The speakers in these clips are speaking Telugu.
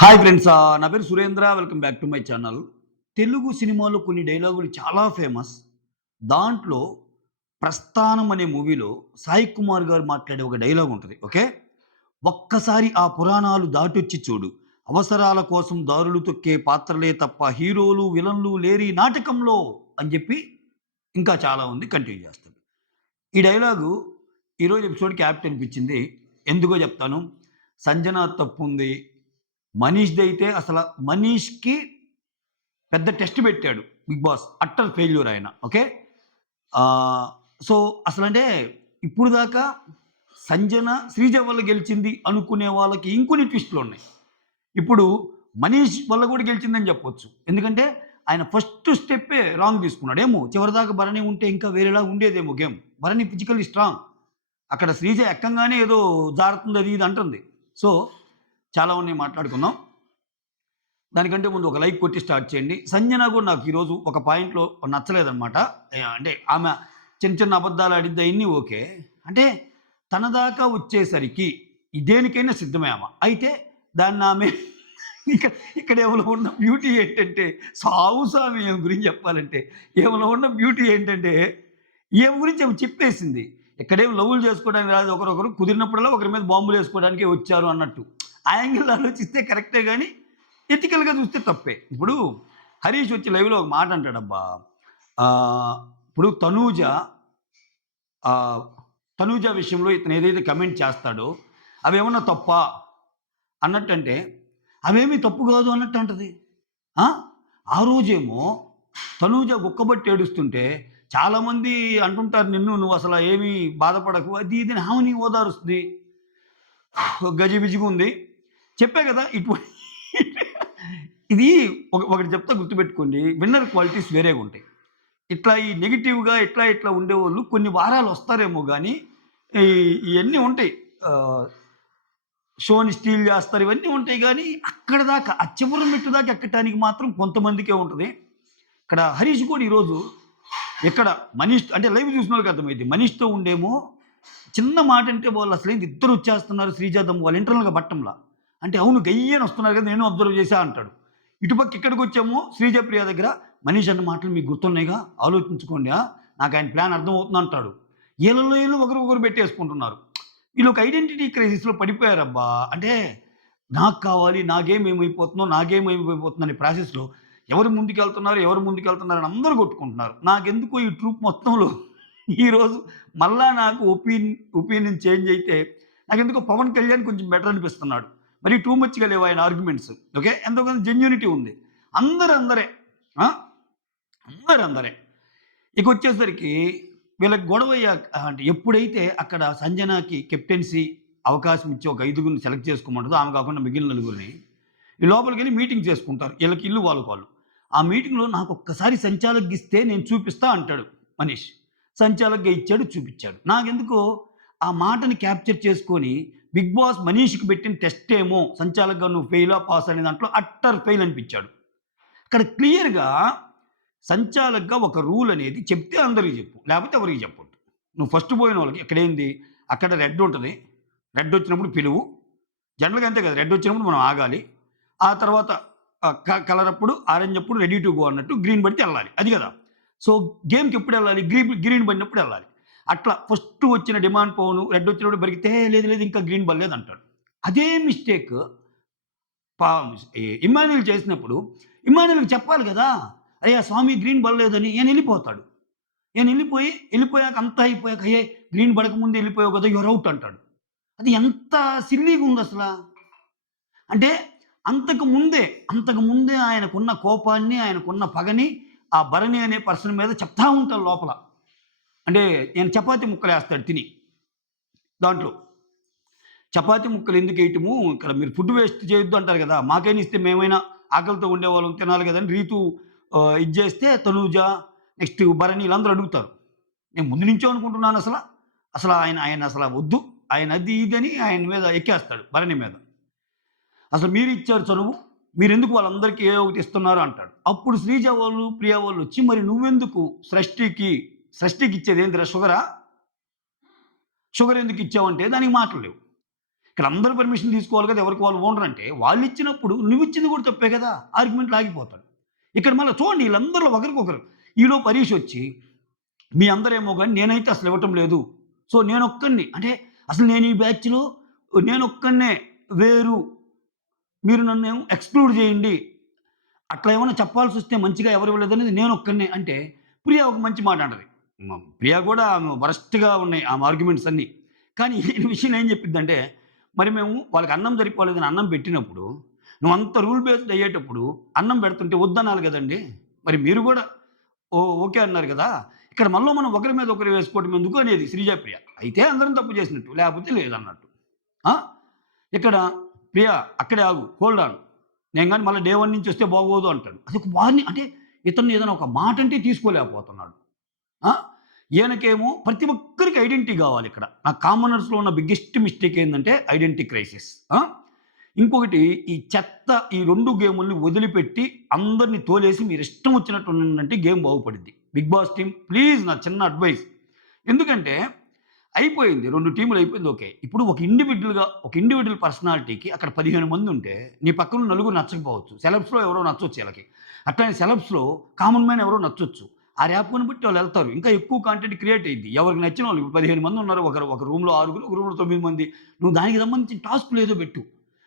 Hi friends. నా పేరు Surendra. Welcome back to my channel. Telugu సినిమాలో కొన్ని డైలాగులు చాలా ఫేమస్. దాంట్లో 'ప్రస్థానం' అనే మూవీలో సాయి కుమార్ గారు మాట్లాడే ఒక డైలాగ్ ఉంటది. ఓకే. ఒక్కసారి ఆ పురాణాలు దాటొచ్చి చూడు. అవసరాల కోసం దారులు తొక్కే పాత్రలే తప్ప హీరోలు, విలన్లు లేరీ నాటకంలో అని చెప్పి ఇంకా చాలా ఉంది. కంటిన్యూ చేస్తాడు. ఈ డైలాగు ఈరోజు ఎపిసోడ్‌కి యాప్ట్ అనిపించింది. ఎందుకో చెప్తాను. సంజన తప్పుంది. మనీష్‌దైతే మనీష్‌కి పెద్ద టెస్ట్ పెట్టాడు 'బిగ్ బాస్'. అట్టర్ ఫెయిల్యూర్ ఆయన. ఓకే. ఆహ్, సో, అసలంటే ఇప్పుడు దాకా సంజన, శ్రీజ వల్ల గెలిచింది అనుకునే వాళ్ళకి ఇంకొన్ని ట్విస్ట్‌లున్నాయి. ఇప్పుడు మనీష్ వల్ల కూడా గెలిచిందని చెప్పొచ్చు. ఎందుకంటే ఆయన ఫస్ట్ స్టెప్పే రాంగ్ తీసుకున్నాడు. చివరిదాకా భరణి ఉంటే ఇంకా వేరేలా ఉండేదేమో గేమ్. Bharani physically strong. అక్కడ శ్రీజ ఎక్కంగానే ఏదో జారుతుంది అది ఇది అంటుంది. సో, చాలా ఉన్నాయి మాట్లాడుకుందాం. దానికంటే ముందు ఒక లైక్ కొట్టి స్టార్ట్ చేయండి. సంజన కూడా నాకు ఈరోజు ఒక పాయింట్‌లో నచ్చలేదనమాట. అంటే ఆమె చిన్న చిన్న అబద్ధాలు ఆడిద్ది అయన్నీ ఓకే. అంటే తన దాకా వచ్చేసరికి దేనికైనా సిద్ధమే ఆమె. అయితే దాన్నామె ఇక ఇక్కడ ఈమెలో ఉన్న బ్యూటీ ఏంటంటే సావు సామి ఈమె గురించి చెప్పాలంటే. ఈమెలో ఉన్న బ్యూటీ ఏంటంటే ఈమె గురించి ఆమె చెప్పేసింది. ఇక్కడేం లవ్వులు చేసుకోవడానికి రాదు. ఒకరొకరు కుదిరినప్పుడల్లా ఒకరి మీద బాంబులేసుకోవడానికే వచ్చారు అన్నట్టు. ఆ యాంగిల్‌లో ఆలోచిస్తే కరెక్టే గానీ ఎథికల్‌గా చూస్తే తప్పే. ఇప్పుడు హరీష్ వచ్చి లైవ్‌లో ఒక మాట అంటాడబ్బా! ఇప్పుడు ఆహ్, తనూజ విషయంలో ఇతను ఏదైతే కమెంట్ చేస్తాడో అవేమన్నా తప్పా? అన్నట్టంటే అవేమీ తప్పు కాదు అన్నట్టు అంటది. ఆ! ఆ రోజేమో తనూజ గుక్కబట్టి ఏడుస్తుంటే చాలామంది అంటుంటారు నువ్వసల ఏమీ బాధపడకు అది ఇది అని ఆమెని ఓదారుస్తుంది. గజిబిజిగుంది. చెప్పా గదా! ఇది ఒకటి చెప్తా గుర్తుపెట్టుకోండి. విన్నర్ క్వాలిటీస్ వేరేగుంటాయి. ఇట్లా ఈ నెగెటివ్‌గా ఇట్లా ఉండేవోళ్ళు కొన్ని వారాలు వస్తారేమో గానీ, ఈ ఇయన్నీ ఉంటాయి. ఆహ్, షోని స్టీల్ జేస్తారు. ఇవన్నీ ఉంటాయి గానీ, అక్కడి దాకా ఆ చివరి మెట్టు దాకా ఎక్కటానికి మాత్రం కొంతమందికే ఉంటది. ఇక్కడ హరీష్ కూడా ఈరోజు ఎక్కడ మనీష్ అంటే లైవ్ చూసినోళ్ళకి అర్థమైద్ది. మనీష్‌తో ఉండేమో చిన్న మాటంటే వాళ్ళసలేంది ఇద్దరు వచ్చేస్తున్నారు శ్రీజాదమ్మ వాళ్ళు ఇంటర్నల్‌గా బట్టంలా. అంటే అవును గయ్యని వస్తున్నారు కదా! నేను అబ్జర్వ్ చేశా అంటాడు. ఇటుపక్క ఇక్కడికొచ్చేమో శ్రీజప్రియ దగ్గర మనీష్ అన్న మాటలు మీకు గుర్తున్నాయిగా ఆలోచించుకోండి. నాకాయన ప్లాన్ అర్థమవుతుందంటాడు. ఈళ్ళలో ఈళ్ళు ఒకరికొకరు పెట్టేసుకుంటున్నారు. ఈళ్ళొక ఐడెంటిటీ క్రైసిస్‌లో పడిపోయారబ్బా! అంటే నాకు కావాలి, నా గేమ్ ఏమైపోతుందో, నా గేమ్ ఏమైపోతుందనే ప్రాసెస్‌లో ఎవరు ముందుకెళ్తున్నారని అందరూ కొట్టుకుంటున్నారు. నాకెందుకో ఈ ట్రూప్ మొత్తంలో ఈరోజు మళ్ళా నాకు ఒపీనియన్ చేంజ్ అయితే నాకెందుకో పవన్ కళ్యాణ్ కొంచెం బెటర్ అనిపిస్తున్నాడు. మరి టూ మచ్‌గా లేవు ఆయన ఆర్గ్యుమెంట్స్. ఓకే. ఎంతో కొంత జెన్యూనిటీ ఉంది. అందరు అందరే. ఆ! అందరు అందరే. ఇకొచ్చేసరికి వీళ్ళకి గొడవయ్యాక అంటే ఎప్పుడైతే అక్కడ సంజనాకి కెప్టెన్సీ అవకాశం ఇచ్చి ఒక ఐదుగురిని సెలెక్ట్ చేసుకోమంటదో ఆమె కాకుండా మిగిలిన నలుగురిని, ఈ లోపలికెళ్ళి మీటింగ్ చేసుకుంటారు. ఈళ్ళకి ఇల్లు వాళ్ళకి. ఆ మీటింగ్‌లో నాకొక్కసారి సంచాలక్‌గా ఇస్తే నేను చూపిస్తా అంటాడు మనీష్. సంచాలక్‌గా ఇచ్చాడు, చూపిచ్చాడు. నాకెందుకో ఆ మాటని క్యాప్చర్ చేసుకొని 'బిగ్ బాస్' మనీష్‌కి పెట్టిన టెస్ట్ ఏమో సంచాలక్‌గా నువ్వు ఫెయిలా, పాసా అనే దాంట్లో అట్టర్ ఫెయిల్ అనిపిచ్చాడు. ఇక్కడ క్లియర్‌గా సంచాలక్‌గా ఒక రూల్ అనేది చెప్తే అందరికి చెప్పు. లేకపోతే ఎవరికీ చెప్పొద్దు. నువ్వు ఫస్ట్ పోయినోళ్ళకి ఇక్కడేంది అక్కడ రెడ్ ఉంటది. రెడ్ వచ్చినప్పుడు పిలువు. జనరల్‌గా అంతే కదా! రెడ్ వచ్చినప్పుడు మనం ఆగాలి. ఆ తర్వాత కలర్ అప్పుడు ఆరెంజ్ అప్పుడు రెడీ టు గో అన్నట్టు గ్రీన్ పడితే ఎళ్ళాలి. అది కదా! సో, గేమ్‌కి ఎప్పుడెళ్ళాలి? గ్రీన్ పడినప్పుడు ఎళ్ళాలి. అట్లా ఫస్ట్ వచ్చిన డిమాండ్ పవను రెడ్ వచ్చినప్పుడు బరికితే లేదు లేదు ఇంకా గ్రీన్ పడలేదంటాడు. అదే మిస్టేక్ పా ఇమ్మాన్యుయల్ చేసినప్పుడు ఇమ్మాన్యుయల్‌కి చెప్పాలి గదా! అయ్యా స్వామి గ్రీన్ పడలేదని ఈయనెళ్ళిపోతాడు. ఎళ్ళిపోయాక అంతా అయిపోయాక గ్రీన్ పడకముందే ఎళ్ళిపోయావు కదా! యూ ఆర్ ఔట్ అంటాడు. అది ఎంత సిల్లీగుందసల. అంటే అంతకు ముందే ఆయనకున్న కోపాన్ని, ఆయనకున్న పగని ఆ భరణి అనే పర్సన్ మీద చెప్తా ఉంటాడు లోపల. అంటే ఈయన చపాతీ ముక్కలేస్తాడు తిని దాంట్లో. చపాతీ ముక్కలు ఎందుకేయటము, ఇక్కడ మీరు ఫుడ్ వేస్ట్ చేయొద్దు అంటారు గదా! మాకైనా ఇస్తే మేమైనా ఆకలితో ఉండేవాళ్ళం తినాలి గదని రీతు ఇది జేస్తే తనూజ, నెక్స్ట్ భరణి ఈళ్ళందరూ అడుగుతారు. నేను ముందు నుంచే అనుకుంటున్నానసల. ఆయనసల వద్దు. ఆయన అది ఇది అని ఆయన మీద ఎక్కేస్తాడు భరణి మీద. అసలు మీరిచ్చారు చనువు. మీరెందుకు వాళ్ళందరికీ ఏదో ఒకటి ఇస్తున్నారు అంటాడు. అప్పుడు శ్రీజ వాళ్ళు, ప్రియ వాళ్ళొచ్చి మరి నువ్వెందుకు సృష్టికిచ్చేదేందిరా షుగరా? షుగర్ ఎందుకిచ్చావంటే దానికి మాటలు లేవు. ఇక్కడ అందరూ పర్మిషన్ తీసుకోవాలి కదా! ఎవరికి వాళ్ళు ఓనర్ అంటే, వాళ్ళు ఇచ్చినప్పుడు నువ్విచ్చింది కూడా తప్పే కదా! ఆర్గ్యుమెంట్‌లో ఆగిపోతాడు. ఇక్కడ మళ్ళా చూడండి ఈళ్ళందరిలో ఒకరికొకరు ఈలోపు హరీష్ వచ్చి, మీ అందరేమో గాని నేనైతే అసలు ఇవ్వటం లేదు. సో నేనొక్కడిని అంటే అసలు నేను ఈ బ్యాచ్‌లో నేనొక్కడినే వేరు. మీరు నన్నేమో ఎక్స్‌క్లూడ్ చేయండి. అట్లా ఏమన్నా చెప్పాల్సొస్తే మంచిగా ఎవరు ఇవ్వలేదనేది నేనొక్కడినే అంటే, ప్రియా ఒక మంచి మాట అంటది. ప్రియా కూడా ఆమె వరస్ట్‌గా ఉన్నాయి ఆమె ఆర్గ్యుమెంట్స్ అన్నీ. కానీ ఈ విషయం ఏం చెప్పిద్దంటే, మరి మేము వాళ్ళకి అన్నం సరిపోలేదని అన్నం పెట్టినప్పుడు, నువ్వంత రూల్ బేస్డ్ అయ్యేటప్పుడు అన్నం పెడుతుంటే వద్దనాలి గదండీ! మరి మీరు గూడా ఓకే అన్నారు గదా! ఇక్కడ మనలో మనం ఒకరి మీద ఒకరు వేసుకోవడం ఎందుకు అనేది శ్రీజాప్రియ. అయితే అందరం తప్పు చేసినట్టు, లేకపోతే లేదన్నట్టు. ఆ! ఇక్కడ ప్రియా అక్కడే ఆగు. Hold on. నేను గాని మళ్ళా డే 1 నుంచి వస్తే బాగోదు అంటాడు. అదొక వార్నింగ్ అంటే ఇతన్ని ఏదైనా ఒక మాట అంటే తీసుకోలేకపోతున్నాడు. ఆ! ఈయనకేమో ప్రతి ఒక్కరికి ఐడెంటిటీ గావాలిక్కడ. ఆ కామనర్స్‌లో ఉన్న బిగ్గెస్ట్ మిస్టేక్ ఏందంటే ఐడెంటిటీ క్రైసిస్. ఆ! ఇంకొకటి ఈ చెత్త ఈ 2 గేముల్ని వదిలిపెట్టి అందరిని తోలేసి మీరిష్టం వచ్చినట్టు ఉండండి గేమ్ బాగుపడిద్ది. బిగ్ బాస్ టీమ్ ప్లీజ్ నా చిన్న అడ్వైస్. ఎందుకంటే అయిపోయింది. 2 టీములు అయిపోయింది ఓకే. ఇప్పుడు ఒక ఇండివిడ్యువల్ పర్సనాలిటీకి అక్కడ 15 మందుంటే, నీ పక్కన నలుగురు నచ్చకపోవచ్చు. సెలబ్స్‌లో ఎవరో నచ్చొచ్చు ఈళ్ళకి. అట్లనే సెలబ్స్‌లో కామన్ మ్యాన్ ఎవరో నచ్చొచ్చు. ఆ ర్యాప్‌ని బట్టి వాళ్ళెళ్తారు. ఇంకా ఎక్కువ కంటెంట్ క్రియేట్ అయ్యిద్ది. ఎవరికి నచ్చిన వాళ్ళు ఇప్పుడు 15 మందున్నారు. ఒక రూమ్‌లో 6గురు, ఒక రూమ్‌లో 9 మంది. నువ్వు దానికి సంబంధించిన టాస్క్‌లు ఏదో పెట్టు.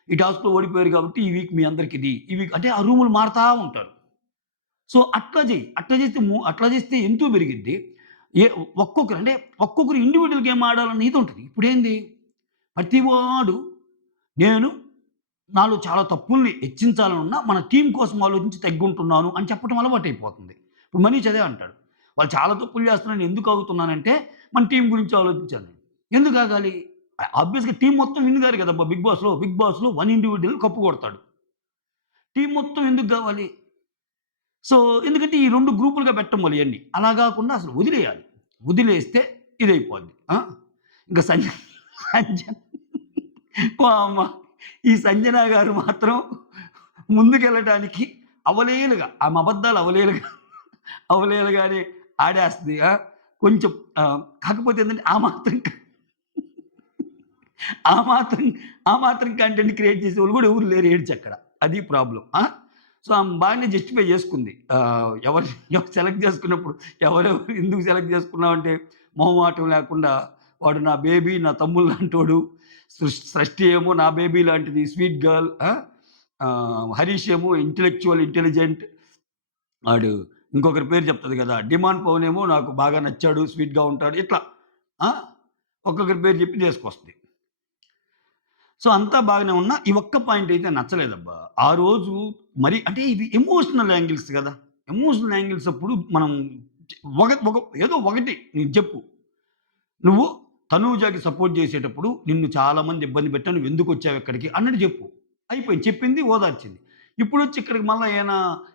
ఈ టాస్క్‌లో ఓడిపోయారు కాబట్టి ఈ వీక్ మీ అందరికిది. ఈ వీక్ అంటే ఆ రూములు మారతా ఉంటారు. సో, అట్లా జెయి. అట్లా జేస్తే ఎంతో పెరిగిద్ది. ఏ ఒక్కొక్కరు అంటే ఒక్కొక్కరు ఇండివిడ్యువల్ గేమ్ ఆడాలన్న ఇదుంటది. ఇప్పుడేంది ప్రతివాడు నేను నాలో చాలా తప్పుల్ని హెచ్చించాలనున్నా మన టీమ్ కోసం ఆలోచించి తగ్గుంటున్నాను అని చెప్పడం అలవాటైపోతుంది. ఇప్పుడు మనీష్ అదే అంటాడు. వాళ్ళు చాలా తప్పులు చేస్తున్నారు. నేను ఎందుకు ఆగుతున్నానంటే మన టీమ్ గురించి ఆలోచించాను. ఎందుకు ఆగాలి? ఆబ్వియస్‌గా టీమ్ మొత్తం విన్ గారు కదబ్బా! బిగ్ బాస్‌లో వన్ ఇండివిడ్యువల్ కప్పు కొడతాడు. టీమ్ మొత్తం ఎందుకు గావాలి? సో, ఎందుకంటే ఈ 2 గ్రూపులుగా పెట్టం వల్ల ఇయన్నీ. అలా గాకుండా అసలు వదిలేయాలి. వదిలేస్తే ఇదైపోద్ది. ఆ! ఇంక సంజ వామ్మ! ఈ సంజన గారు మాత్రం ముందుకెళ్ళటానికి ఆమె అబద్దాలు అవలీలగానే ఆడేస్తది. ఆ! కొంచెం కాకపోతే ఏందంటే ఆ మాత్రం ఆ మాత్రం కంటెంట్ క్రియేట్ చేసేవాళ్ళు గూడా ఎవరు లేరు ఏడ్చక్కడ. అది ప్రాబ్లమ్. ఆ! సో, ఆమె బాగానే జస్టిఫై చేసుకుంది. ఎవరు సెలెక్ట్ చేసుకున్నప్పుడు ఎవరెవరు ఎందుకు సెలెక్ట్ చేసుకున్నావంటే, మొహమాటం లేకుండా వాడు నా బేబీ, నా తమ్ముడు లాంటోడు. సృష్టి ఏమో నా బేబీ లాంటిది స్వీట్ గర్ల్. హరీష్ ఏమో ఇంటెలిజెంట్. ఆడు ఇంకొకరి పేరు చెప్తది గదా! డిమాండ్ పవన్ ఏమో నాకు బాగా నచ్చాడు, స్వీట్‌గా ఉంటాడు. ఇట్లా ఆ! ఒక్కొక్కరి పేరు చెప్పి చేసుకొస్తది. సో, అంతా బాగానే ఉన్నా, ఈ ఒక్క పాయింట్ అయితే నచ్చలేదబ్బా! ఆ రోజు మరి అంటే ఇవి ఎమోషనల్ యాంగిల్స్ గదా! ఎమోషనల్ యాంగిల్స్ అప్పుడు మనం చె ఒక ఒక ఏదో ఒకటి నీకు చెప్పు. నువ్వు తనూజకి సపోర్ట్ జేసేటప్పుడు నిన్ను చాలా మంది ఇబ్బంది పెట్టారు. నువ్వెందుకొచ్చావు ఇక్కడికి అన్నట్టు జెప్పు. అయిపోయింది. చెప్పింది, ఓదార్చింది. ఇప్పుడొచ్చి ఇక్కడికి మళ్ళా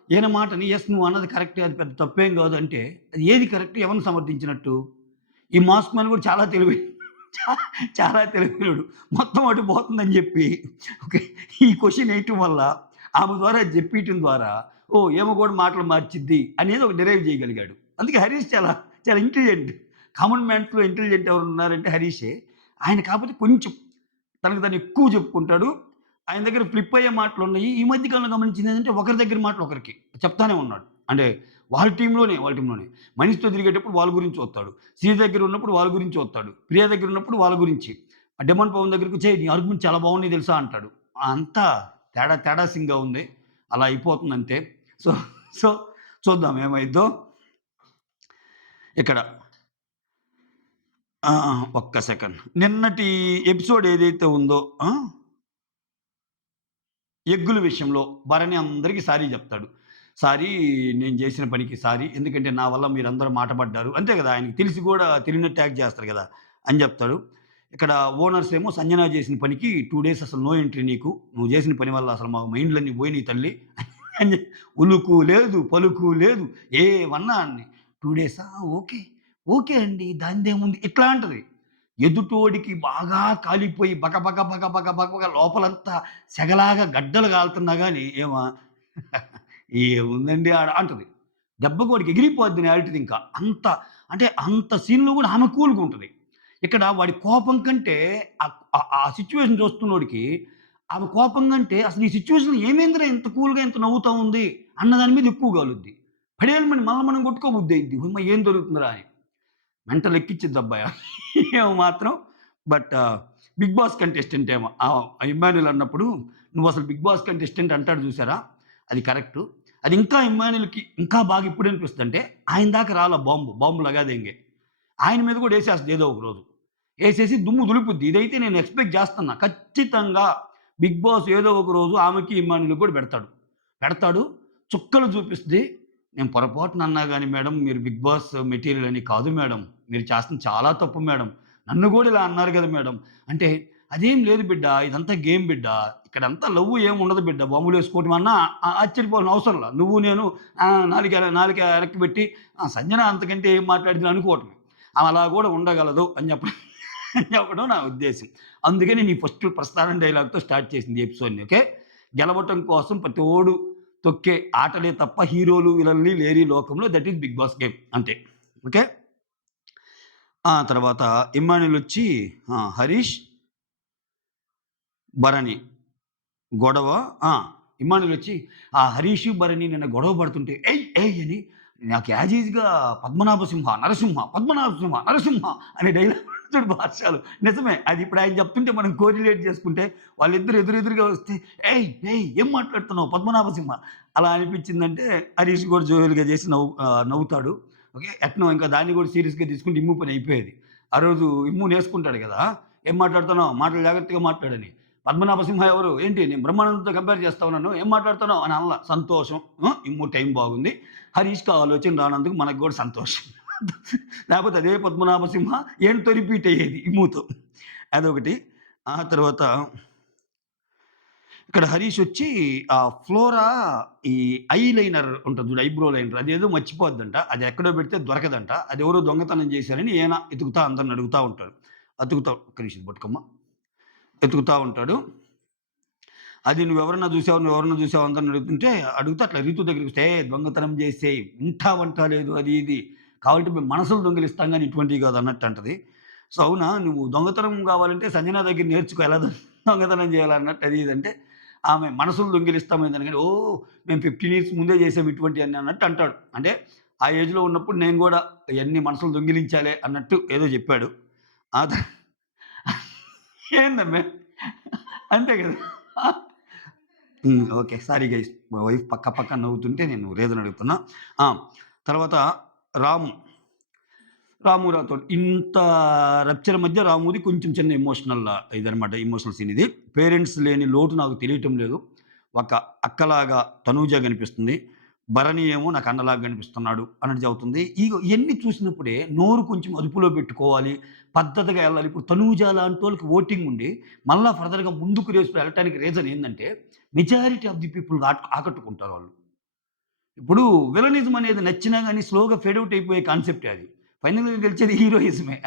ఈయన మాటని యెస్ నువ్వు అన్నది కరెక్టే. అది పెద్ద తప్పేం గాదు అంటే, అది ఏది కరెక్ట్? ఎవరిని సమర్థించినట్టు? ఈ మాస్క్ మ్యాన్ గూడా చాలా తెలివి చా చాలా తెలివైనోడు. మొత్తం అటు పోతుందని జెప్పి ఓకే. ఈ క్వెషన్ ఏయటం వల్ల ఆమె ద్వారా జెప్పీయటం ద్వారా ఈమె గూడా మాటలు మార్చిద్ది అనేది ఒకటి డిరైవ్ జేయగలిగాడు. అందుకే హరీష్ చాలా చాలా ఇంటెలిజెంట్. కామన్ మ్యాన్స్‌లో ఇంటెలిజెంట్ ఎవరున్నారంటే హరీషే. ఆయన కాపోతే కొంచెం తనకు తాను ఎక్కువ చెప్పుకుంటాడు. ఆయన దగ్గర ఫ్లిప్ అయ్యే మాటలున్నాయి. ఈ మధ్య కాలంలో గమనించిందేంటంటే ఒకరి దగ్గర మాటలు ఒకరికి చెప్తానే ఉన్నాడు. అంటే వాళ్ళ టీమ్‌లోనే మనిషితో తిరిగేటప్పుడు వాళ్ళ గురించి చూస్తాడు. శ్రీ దగ్గర ఉన్నప్పుడు వాళ్ళ గురించి చూస్తాడు. ప్రియ దగ్గర ఉన్నప్పుడు వాళ్ళ గురించి. డెమాన్ పవన్ దగ్గరికొచ్చి నీ ఆర్గ్యుమెంట్ చాలా బాగున్నాయి తెలుసా అంటాడు. అంతా తేడా సింగ్‌గా ఉంది. అలా అయిపోతుందంతే. సో, సో చూద్దాం ఏమైద్దో. ఇక్కడ ఒక్క సెకండ్. నిన్నటి ఎపిసోడ్ ఏదైతే ఉందో ఎగ్గుల విషయంలో భరణి అందరికి సారీ చెప్తాడు. సారీ నేను చేసిన పనికి సారీ. ఎందుకంటే నా వల్ల మీరందరూ మాట పడ్డారు. అంతే కదా! ఆయనకి తెలిసి కూడా తెలియనట్టు యాక్ట్ చేస్తారు కదా! అని చెప్తాడు. ఇక్కడ ఓనర్స్ ఏమో సంజన చేసిన పనికి 2 డేస్ అసలు నో ఎంట్రీ నీకు. నువ్వు చేసిన పని వల్ల అసలు మా మైండ్‌లన్నీ పోయినాయి తల్లి. అని ఉలుకు లేదు, పలుకు లేదు. ఏమన్నా అన్ని 2 డేసా? ఓకే. ఓకే అండి. దానిదేముంది ఇట్లా అంటది. ఎదుటోడికి బాగా కాలిపోయి బగ లోపలంతా సెగలాగా గడ్డలు కాలుతున్నా గాని ఏముందండి ఆడ అంటది. దెబ్బకు వాడికి ఎగిరిపోద్ది నేల్టిది ఇంకా. అంత అంటే అంత సీన్‌లో గూడా ఆమె కూల్‌గుంటది. ఇక్కడ వాడి కోపం కంటే ఆ సిట్యుయేషన్ చూస్తున్నోడికి ఆమె కోపం కంటే అసలు ఈ సిట్యుయేషన్ ఏమైందిరా ఇంత కూల్‌గా ఇంత నవ్వుతా ఉంది అన్న దాని మీద ఎక్కువ గాలుద్ది. పడేయాలని మళ్ళా మనం కొట్టుకోబుద్దయిద్ది. హమ్మా! ఏం దొరుకుతుందిరా అని. మెంటల్ ఎక్కిచ్చిద్దబ్బాయ. ఏమో మాత్రం బట్ 'బిగ్ బాస్' కంటెస్టెంట్ ఏమో. ఇమ్మాన్యుల్ అన్నప్పుడు నువ్వసలు 'బిగ్ బాస్' కంటెస్టెంట్ అంటాడు చూసారా? అది కరెక్టు. అది ఇంకా ఇమ్మాన్యుల్‌కి ఇంకా బాగా ఎప్పుడనిపిస్తదంటే ఆయన దాకా రాలా బాంబు లగాదేంగే. ఆయన మీద కూడా ఏసేస్తది ఏదో ఒక రోజు. ఏసేసి దుమ్ము దులుపుద్ది. ఇదైతే నేను ఎక్స్‌పెక్ట్ చేస్తున్నా. ఖచ్చితంగా 'బిగ్ బాస్' ఏదో ఒక రోజు ఆమెకి, ఇమ్మాన్యుల్‌కి కూడా పెడతాడు. చుక్కలు చూపిస్తది. నేను పొరపాటున అన్నా గాని మేడం మీరు 'బిగ్ బాస్' మెటీరియల్ అని కాదు మేడం. మీరు చేస్తుంది చాలా తప్పు మేడం. నన్ను కూడా ఇలా అన్నారు కదా మేడం. అంటే అదేం లేదు బిడ్డ. ఇదంతా గేమ్ బిడ్డ. ఇక్కడంతా లవ్వు ఏమి ఉండదు బిడ్డ. బాంబులేసుకోవటం అన్నా ఆశ్చర్యపోవాల్సిన అవసరంలా. నువ్వు నేను నాలుక వెనక్కి పెట్టి సంజన అంతకంటే ఏం మాట్లాడింది అనుకోవటమే. ఆమె అలా కూడా ఉండగలదు అని చెప్పడం నా ఉద్దేశ్యం. అందుకని నీ ఫస్ట్ ప్రస్థానం డైలాగ్‌తో స్టార్ట్ చేసింది ఎపిసోడ్‌ని. ఓకే. గెలవటం కోసం ప్రతోడు తొక్కే ఆటలే తప్ప హీరోలు, విలన్‌లు లేరు ఈ లోకంలో. That is 'Bigg Boss' game అంతే. ఓకే. ఆ తర్వాత ఇమ్మాన్యుల్ వచ్చి హరీష్, భరణి గొడవ. ఆ! ఇమ్మాన్యుల్ వచ్చి ఆ హరీష్, భరణి నిన్న గొడవ పడుతుంటే ఏయ్! ఏయ్! అని నాకు యాజ్ ఈజ్‌గా నరసింహ అనే డైలాగ్ చూడు బాద్షాలు. నిజమే. అది ఇప్పుడు ఆయన చెప్తుంటే మనం కోరిలేట్ చేసుకుంటే వాళ్ళిద్దరు ఎదురెదురుగా వస్తే ఏయ్! ఏయ్! ఏం మాట్లాడుతున్నావు పద్మనాభ సింహ అలా అనిపించిందంటే హరీష్ కూడా జోవియల్‌గా చేసి నవ్వుతాడు. ఓకే. ఎట్నో ఇంకా దాన్ని కూడా సీరియస్‌గా తీసుకుంటే ఇమ్ము పని అయిపోయేది. ఆ రోజు ఇమ్ము నేసుకుంటాడు కదా! ఏం మాట్లాడుతున్నావు? మాటలు జాగ్రత్తగా మాట్లాడని. పద్మనాభ సింహ ఎవరు? ఏంటి నేను బ్రహ్మానందంతో కంపేర్ చేస్తావా నన్ను? ఏం మాట్లాడుతున్నావు? అని అనలా. సంతోషం. ఇమ్ము టైం బాగుంది. హరీష్‌కి ఆ ఆలోచన రానందుకు మనకు కూడా సంతోషం. లేకపోతే అదే పద్మనాభ సింహ ఏంటో రిపీట్ అయ్యేది ఇమ్ముతో. అదొకటి. ఆ తర్వాత ఇక్కడ హరీష్ వచ్చి ఫ్లోరా ఈ ఐ లైనర్ ఉంటది చూడు. ఐబ్రో లైనర్ అదేదో మర్చిపోద్దంట. అది ఎక్కడో పెడితే దొరకదంట. అదెవరో దొంగతనం చేశారని ఈయన ఎతుకుతా అందరిని అడుగుతా ఉంటాడు. ఒక్క నిమిషం పట్టుకోమ్మా. ఎతుకుతా ఉంటాడు. అది నువ్వెవరన్నా చూసావా అందరిని అడిగితే అట్లా రీతు దగ్గరికి దొంగతనం చేసేయి. వంట లేదు అది ఇది. కావాలంటే మేము మనసులు దొంగిలిస్తాం గానీ ఇటువంటివి కాదు అన్నట్టు అంటది. సో, అవునా నువ్వు దొంగతనం కావాలంటే సంజన దగ్గర నేర్చుకో ఎలా దొంగతనం చేయాలన్నట్టు అది ఇది అంటే, ఆమె మనసులు దొంగిలిస్తామనేదాన్ని గాని, ఓహ్! మేము 15 ఇయర్స్ ముందే చేసాం ఇటువంటియన్నీ అన్నట్టు అంటాడు. అంటే ఆ ఏజ్‌లో ఉన్నప్పుడు నేను గూడా ఇయన్నీ మనసులు దొంగిలించాలే అన్నట్టు ఏదో చెప్పాడు. ఆ త ఏందమ్మే? అంతే కదా! ఓకే. Sorry guys. మా వైఫ్ పక్క నవ్వుతుంటే నేను రీజన్ అడుగుతున్నా. ఆ! తర్వాత రాము. రాము రాథోడ్. ఇంత రప్చర్ మధ్య రాముది కొంచెం చిన్న ఎమోషనల్ ఇదనమాట. ఎమోషనల్ సీన్ ఇది. పేరెంట్స్ లేని లోటు నాకు తెలియటం లేదు. ఒక అక్కలాగా తనూజ కనిపిస్తుంది. భరణి ఏమో నాకు అన్నలాగా కనిపిస్తున్నాడు అన్నట్టు చెబుతుంది. ఇయన్నీ చూసినప్పుడే నోరు కొంచెం అదుపులో పెట్టుకోవాలి. పద్ధతిగా ఎళ్ళాలి. ఇప్పుడు తనూజ లాంటోళ్ళకి ఓటింగ్ ఉండి, మళ్ళా ఫర్దర్‌గా ముందుకు రేసుకు వెళ్ళటానికి రీజన్ ఏందంటే, మెజారిటీ ఆఫ్ ది పీపుల్ ఆకట్టుకుంటారు వాళ్ళు. ఇప్పుడు విలనిజం అనేది నచ్చినా గాని స్లోగా ఫేడ్ ఔట్ అయిపోయే కాన్సెప్టే అది. ఫైనల్‌గా గెలిచేది హీరోయిజమే.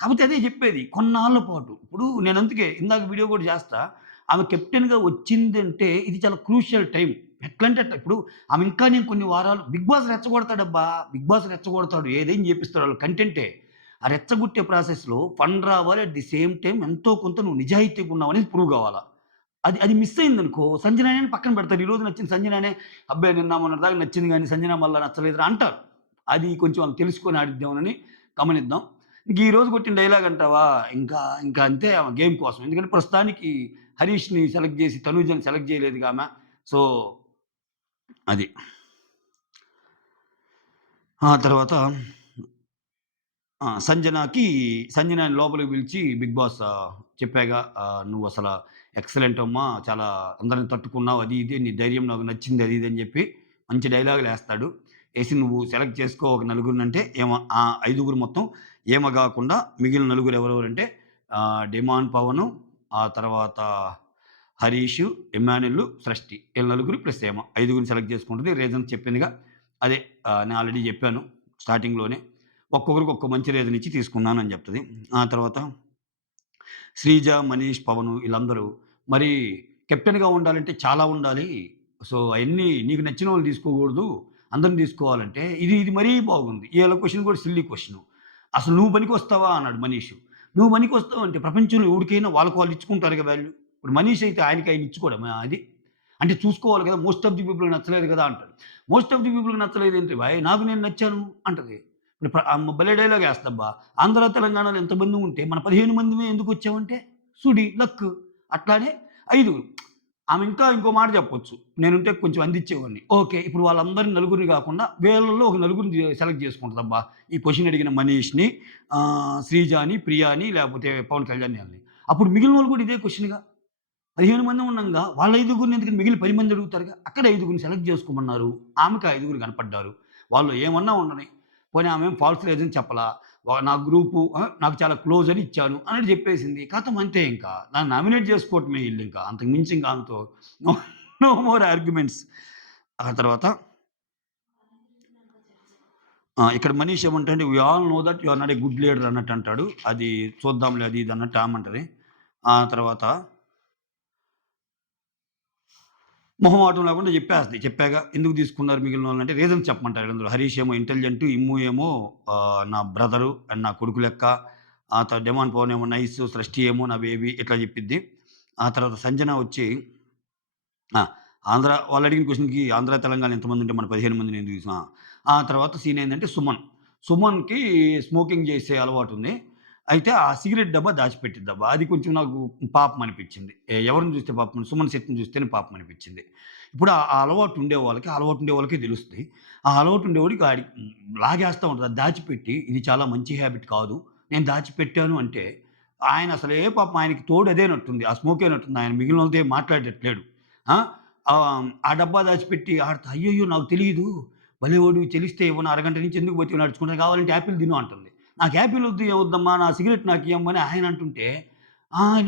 కాపోతే అదే చెప్పేది కొన్నాళ్ళ పాటు. ఇప్పుడు నేను అందుకే ఇందాక వీడియో కూడా చేస్తా. ఆమె కెప్టెన్‌గా వచ్చిందంటే ఇది చాలా క్రూషియల్ టైమ్. ఎట్లంటే అట్లా. ఇప్పుడు ఆమె ఇంకా నేను కొన్ని వారాలు 'బిగ్ బాస్' రెచ్చగొడతాడబ్బా! 'బిగ్ బాస్' రెచ్చగొడతాడు. ఏదైనా చేపిస్తాడు ఆళ్ళ కంటెంటే. ఆ రెచ్చగొట్టే ప్రాసెస్‌లో ఫన్ రావాలి. అట్ ది సేమ్ టైమ్ ఎంతో కొంత నువ్వు నిజాయితీగా ఉన్నావనేది ప్రూవ్ కావాల. అది అది మిస్ అయిందనుకో సంజనాని పక్కన పెడతారు. ఈరోజు నచ్చిన సంజనానే అబ్బాయి నిన్న మొన్నటిదాకా నచ్చింది గానీ సంజన మళ్ళా నచ్చలేదురా అంటారు. అది కొంచెం ఆమె తెలుసుకొని ఆడిద్దామనని గమనిద్దాం. ఇంక ఈరోజు కొట్టిన డైలాగ్ అంటావా? ఇంకా అంతే ఆమె గేమ్ కోసం. ఎందుకంటే ప్రస్తుతానికి హరీష్‌ని సెలెక్ట్ చేసి తనూజని సెలెక్ట్ చేయలేదుగా ఆమె. సో, అది. ఆ తర్వాత సంజనాని లోపలికి పిలిచి బిగ్ బాస్ చెప్పాగా "నువ్వసల ఎక్సలెంట్ అమ్మా! చాలా అందరిని తట్టుకున్నావు. అది ఇది నీ ధైర్యం నాకు నచ్చింది." అది ఇది అని చెప్పి మంచి డైలాగులేస్తాడు. ఏసి "నువ్వు సెలెక్ట్ చేసుకో ఒక నలుగురినంటే" ఐదుగురు మొత్తం ఈమె గాకుండా మిగిలిన నలుగురు ఎవరెవరంటే డిమాండ్ పవను, ఆ తర్వాత హరీషు, ఇమ్మాన్యుల్, సృష్టి. ఈళ్ళ నలుగురు ప్లస్ ఈమ. ఐదుగురిని సెలెక్ట్ చేసుకుంటది. రీజన్ చెప్పిందిగా. అదే నేను ఆల్రెడీ చెప్పాను స్టార్టింగ్‌లోనే. ఒక్కొక్కరికి ఒక్కో మంచి రీజన్ ఇచ్చి తీసుకున్నానని చెప్తది. ఆ తర్వాత శ్రీజ, మనీష్, పవను ఈళ్ళందరూ మరి కెప్టెన్‌గా ఉండాలంటే చాలా ఉండాలి. సో, అయన్నీ నీకు నచ్చినోళ్ళని తీసుకోకూడదు. అందరిని తీసుకోవాలంటే ఇది ఇది మరీ బాగుంది. ఈళ్ళ క్వెషన్ కూడా సిల్లీ క్వెషను. "అసలు నువ్వు పనికొస్తావా?" అన్నాడు మనీషు. నువ్వు పనికొస్తావు అంటే ప్రపంచంలో ఎవరికైనా వాళ్ళకి వాళ్ళు ఇచ్చుకుంటారుగా వాల్యూ. ఇప్పుడు మనీష్ అయితే ఆయనకి ఆయన ఇచ్చుకోవడమా అది? అంటే చూసుకోవాలి కదా! మోస్ట్ ఆఫ్ ది పీపుల్‌కి నచ్చలేదు కదా! అంటాడు. మోస్ట్ ఆఫ్ ది పీపుల్‌కి నచ్చలేదేంటి భాయ్ నాకు నేను నచ్చాను అంటది. ఇప్పుడు భలే డైలాగ్ ఏస్తబ్బా! ఆంధ్ర, తెలంగాణలో ఎంతమంది ఉంటే మన 15 మందిమే ఎందుకొచ్చామంటే సుడి, లక్. అట్లానే ఐదుగురు. ఆమె ఇంకా ఇంకో మాట చెప్పొచ్చు. నేనుంటే కొంచెం అందించేవాడిని. ఓకే. ఇప్పుడు వాళ్ళందరిని నలుగురిని గాకుండా వీళ్ళలో ఒక నలుగురిని సెలెక్ట్ చేసుకుంటదబ్బా! ఈ క్వెషన్ అడిగిన మనీష్‌ని, శ్రీజాని, ప్రియాని లేకపోతే పవన్ కళ్యాణ్‌ని ఆళ్ళని. అప్పుడు మిగిలినోళ్ళు కూడా ఇదే క్వెషన్‌గా. 15 మంది ఉండంగా వాళ్ళ ఐదుగురిని ఎందుకని మిగిలిన 10 మంది అడుగుతారుగా. అక్కడ ఐదుగురిని సెలెక్ట్ చేసుకోమన్నారు. ఆమెకి ఆ ఐదుగురు కనపడ్డారు. వాళ్ళు ఏమన్నా ఉండని. పోనీ ఆమేం ఫాల్స్ రీజన్ చెప్పలా. నా గ్రూపు నాకు చాలా క్లోజ్ అని ఇచ్చాను అన్నట్టు చెప్పేసింది. ఖతం అంతే ఇంకా. నన్ను నామినేట్ చేసుకోవటమే ఈళ్ళింకా. అంతకు మించి ఇంక ఆమెతో నో నో మోర్ ఆర్గ్యుమెంట్స్. ఆ తర్వాత ఇక్కడ మనీష్ ఏమంటాడంటే, "we all know that you are not a good leader" అన్నట్టు అంటాడు. అది చూద్దాంలే అది ఇది అన్నట్టు ఆమంటది. ఆ తర్వాత మొహమాటం లేకుండా చెప్పేస్తది. చెప్పాగా ఎందుకు తీసుకున్నారు మిగిలినోళ్ళనంటే రీజన్స్ చెప్పమంటారు వీళ్ళందరూ. హరీష్ ఏమో ఇంటెలిజెంట్, ఇమ్ము ఏమో నా బ్రదరు అండ్ నా కొడుకు లెక్క. ఆ తర్వాత డెమాన్ పవన్ ఏమో నైస్, సృష్టి ఏమో నా బేబీ ఇట్లా చెప్పిద్ది. ఆ తర్వాత సంజన వచ్చి ఆ! వాళ్ళడిగిన క్వెషన్‌కి ఆంధ్ర, తెలంగాణ ఎంతమందుంటే మన 15 మందిని ఎందుకు తీసుకున్నా ఆ తర్వాత సీన్ ఏందంటే సుమన్. సుమన్‌కి స్మోకింగ్ చేసే అలవాటుంది. అయితే ఆ సిగరెట్ డబ్బా దాచిపెట్టిద్దబ్బా! అది కొంచెం నాకు పాపం అనిపిచ్చింది. ఎవరిని చూస్తే పాపం సుమన్ శెట్టిని చూస్తేనే పాపం అనిపిచ్చింది. ఇప్పుడు ఆ అలవాటు ఉండేవాళ్ళకి, ఆ అలవాటు ఉండేవాళ్ళకే తెలుస్తది. ఆ అలవాటు ఉండేవాడికి లాగేస్తా ఉంటది. అది దాచిపెట్టి ఇది చాలా మంచి హాబిట్ కాదు. నేను దాచిపెట్టాను అంటే ఆయన అసలే పాపం ఆయనకి తోడు అదేనట్టుంది. ఆ స్మోకేనట్టుంది. ఆయన మిగిలినోళ్ళతో ఏం మాట్లాడేటట్టు లేడు. ఆ! ఆ డబ్బా దాచిపెట్టి ఆడతా "అయ్యయ్యో! నాకు తెలీదు. భలేవాడివి తెలిస్తే ఇవ్వను. అరగంట నుంచి ఎందుకు పోతివి నడుచుకుంటా కావాలంటే యాపిల్ తిను" అంటుంది. నాకు యాపిల్ వద్దు, ఏమొద్దమ్మా నా సిగరెట్ నాకియ్యమ్మని ఆయన అంటుంటే,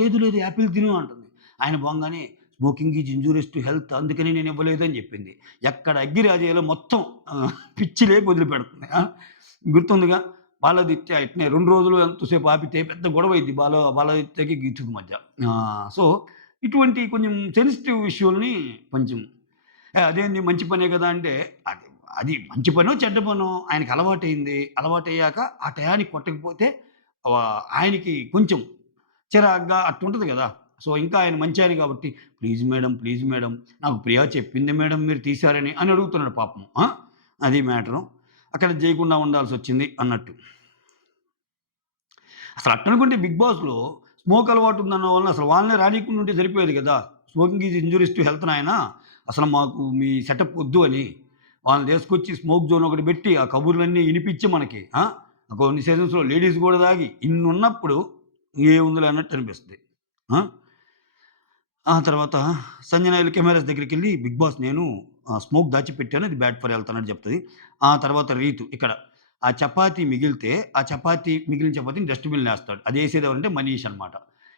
లేదు లేదు యాపిల్ తిను అంటుంది. ఆయన పోంగానే smoking is injurious to health అందుకని నేను ఇవ్వలేదు అని చెప్పింది. ఎక్కడ అగ్గి రాజేయాలో మొత్తం పిచ్చి లేపి వదిలిపెడుతుంది. గుర్తుందిగా బాలాదిత్య ఇట్నే 2 రోజులు ఎంతసేపు ఆపితే పెద్ద గొడవయిద్ది బాలాదిత్యకి గీతుకి మధ్య. సో, ఇటువంటి కొంచెం సెన్సిటివ్ ఇష్యూలని కొంచెం అదేంది మంచి పనే కదా! అంటే అది అది మంచి పనో, చెడ్డ పనో ఆయనకి అలవాటయింది. అలవాటయ్యాక ఆ టయానికి కొట్టకపోతే ఆయనకి కొంచెం చిరాగ్గా అట్టుంటది గదా! సో, ఇంకా ఆయన మంచాయన కాబట్టి "ప్లీజ్ మేడం, ప్లీజ్ మేడం నాకు ప్రియా చెప్పింది మేడం మీరు తీశారని" అని అడుగుతున్నాడు పాపం. అది మ్యాటరు. అక్కడ జేయకుండా ఉండాల్సొచ్చింది అన్నట్టు. అసలు అట్టనుకుంటే 'బిగ్ బాస్‌లో' స్మోక్ అలవాటు ఉందన్న వాళ్ళని అసలు వాళ్ళనే రానీయకుండా ఉంటే సరిపోయేది కదా! Smoking is injuries to health నాయనా! అసలు మాకు మీ సెటప్ వద్దు అని. వాళ్ళని తీసుకొచ్చి స్మోక్ జోన్ ఒకటి పెట్టి, ఆ కబుర్లన్నీ ఇనిపిచ్చి మనకి కొన్ని సీజన్స్‌లో లేడీస్ గూడా తాగి ఇన్నున్నప్పుడు ఏముందిలే అన్నట్టు అనిపిస్తది. ఆ! ఆ తర్వాత సంజన ఎళ్లి కెమెరాస్ దగ్గరికెళ్ళి, "బిగ్ బాస్ నేను స్మోక్ దాచిపెట్టాను. అది బ్యాడ్ ఫర్ హెల్త్" అన్నట్టు చెప్తది. ఆ తర్వాత రీతు ఇక్కడ ఆ చపాతీ మిగిలితే, ఆ మిగిలిన చపాతీని డస్ట్‌బిన్‌లో ఏస్తాడు. అదేసేది ఎవరంటే మనీష్ అన్నమాట.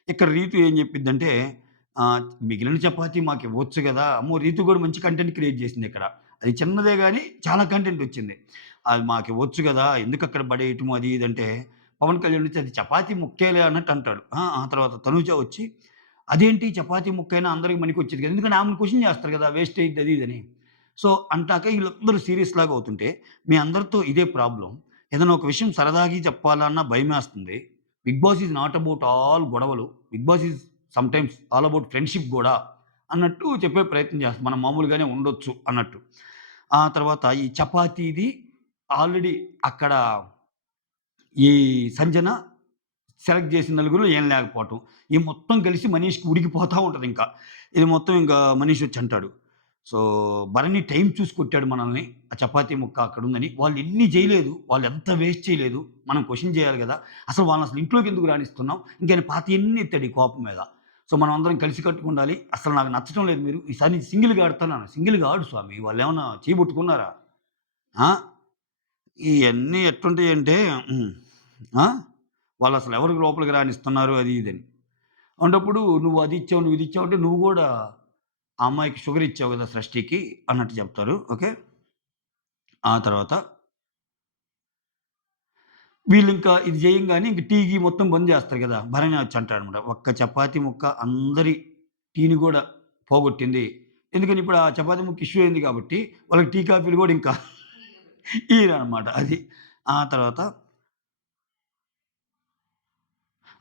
ఇక్కడ రీతు ఏం చెప్పిద్దంటే, "మిగిలిన చపాతీ మాకివ్వచ్చు గదా!" అమ్మో! రీతు గూడా మంచి కంటెంట్ క్రియేట్ చేసిందిక్కడ. అది చిన్నదే గాని చాలా కంటెంట్ వచ్చింది. "అది మాకివ్వచ్చు గదా! ఎందుకక్కడ పడేయటము" అది ఇది అంటే, పవన్ కళ్యాణ్ వచ్చి, "అది చపాతీ ముక్కేలే" అన్నట్టు అంటాడు. ఆ తర్వాత తనూజ వచ్చి అదేంటి చపాతీ ముక్కైనా అందరికి పనికొచ్చేది కదా! ఎందుకంటే ఆమెను క్వెషన్ చేస్తారు కదా! వేస్టేజ్ అది ఇదని. సో, అంటాక ఈళ్ళందరూ సీరియస్‌లాగా అవుతుంటే, మీ అందరితో ఇదే ప్రాబ్లమ్. ఏదైనా ఒక విషయం సరదాగా చెప్పాలన్నా భయమేస్తుంది. 'Bigg Boss' is not about all గొడవలు. 'Bigg Boss' is sometimes all about friendship గూడా అన్నట్టు చెప్పే ప్రయత్నం చేస్తాం. మనం మామూలుగానే ఉండొచ్చు అన్నట్టు. ఆ తర్వాత ఈ చపాతీది ఆల్రెడీ అక్కడ ఈ సంజన సెలెక్ట్ చేసిన నలుగురిలో ఈయన లేకపోవటం. ఈ మొత్తం కలిసి మనీష్‌కి ఉడికిపోతా ఉంటదింకా. ఇది మొత్తం ఇంకా మనీష్ వచ్చి అంటాడు. సో, భరణి టైం చూసి కొట్టాడు మనల్ని. ఆ చపాతీ ముక్క అక్కడుందని. వాళ్ళు ఎన్ని చేయలేదు. వాళ్ళు ఎంత వేస్ట్ చేయలేదు. మనం క్వెషన్ చేయాలి గదా! అసలు వాళ్ళనసలు ఇంట్లోకి ఎందుకు రానిస్తున్నాం? ఇంకాయన పాతయన్నీ ఎత్తాడు ఈ కోపం మీద. సో, మనం అందరం కలిసికట్టుగా ఉండాలి. అసలు నాకు నచ్చటం లేదు మీరు. ఈసారి నుంచి సింగిల్‌గా ఆడతానన్నాను. సింగిల్‌గా ఆడు స్వామి. వాళ్ళేమన్నా చెయ్యి పట్టుకున్నారా? ఆ! ఇయన్నీ ఎట్టుంటాయంటే హ్మ్. ఆ! వాళ్ళసలు ఎవరికి లోపలికి రానిస్తున్నారు అది ఇదని. అలాంటప్పుడు నువ్వు అది ఇచ్చావు, నువ్వు ఇది ఇచ్చావు అంటే నువ్వు గూడా ఆ అమ్మాయికి షుగర్ ఇచ్చావు గదా! సృష్టికి అన్నట్టు చెప్తారు. ఓకే. ఆ తర్వాత వీళ్ళింకా ఇది చేయంగానే ఇంక టీ, గీ మొత్తం బంద్ జేస్తారు గదా! భరణి వచ్చి అంటాడనమాట. ఒక్క చపాతీ ముక్క అందరి టీని గూడా పోగొట్టింది. ఎందుకని ఇప్పుడు ఆ చపాతీ ముక్క ఇష్యూ అయింది గాబట్టి వాళ్ళకి టీ, కాఫీలు గూడా ఇంకా ఇయ్యరనమాట అది. ఆ తర్వాత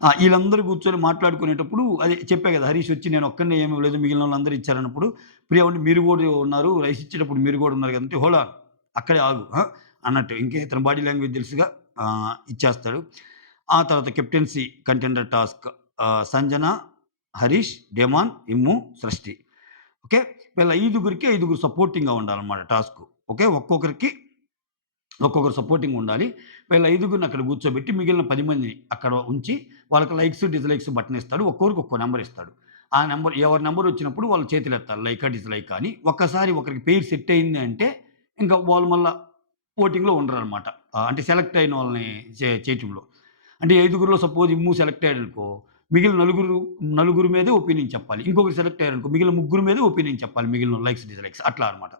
వీళ్ళందరూ కూర్చొని మాట్లాడుకునేటప్పుడు అదే చెప్పా కదా! హరీష్ వచ్చి నేను ఒక్కడినే ఏమి ఇవ్వలేదు మిగిలిన వాళ్ళందరూ ఇచ్చారన్నప్పుడు, ప్రియ ఉండి మీరు కూడా ఉన్నారు. రైస్ ఇచ్చేటప్పుడు మీరు కూడా ఉన్నారు కదంటే, హోల్డ్ ఆన్ అక్కడే ఆగు అన్నట్టు. ఇంకే ఇతని బాడీ లాంగ్వేజ్ తెలుసుగా ఇచ్చేస్తాడు. ఆ తర్వాత captaincy contender task Sanjana, Harish, Demon, Immu, Srishti. Okay. వీళ్ళ ఐదుగురికి ఐదుగురు సపోర్టింగ్‌గా ఉండాలన్నమాట టాస్క్. ఓకే. ఒక్కొక్కరు సపోర్టింగ్ ఉండాలి. వీళ్ళ ఐదుగురిని అక్కడ కూర్చోబెట్టి మిగిలిన 10 మందిని అక్కడ ఉంచి వాళ్ళకి లైక్స్, డిస్‌లైక్స్ బటన్ ఇస్తాడు. ఒక్కొక్కరికి ఒక్కో నంబర్ ఇస్తాడు. ఆ నంబర్ ఎవరి నంబర్ వచ్చినప్పుడు వాళ్ళు చేతులెత్తాలి. లైకా, డిస్‌లైకా అని. ఒక్కసారి ఒకరికి పెయిర్ సెట్ అయింది అంటే ఇంకా వాళ్ళు మళ్ళా ఓటింగ్‌లో ఉండరనమాట. అంటే సెలెక్ట్ అయిన వాళ్ళని చేయటంలో. అంటే ఐదుగురిలో సపోజ్ ఇమ్ము సెలెక్ట్ అయ్యాడనుకో, మిగిలిన నలుగురు మీదే ఒపీనియన్ చెప్పాలి. ఇంకొకరు సెలెక్ట్ అయ్యారనుకో, మిగిలిన ముగ్గురు మీదే ఒపీనియన్ చెప్పాలి. మిగిలిన లైక్స్, డిస్‌లైక్స్ అట్లా అనమాట.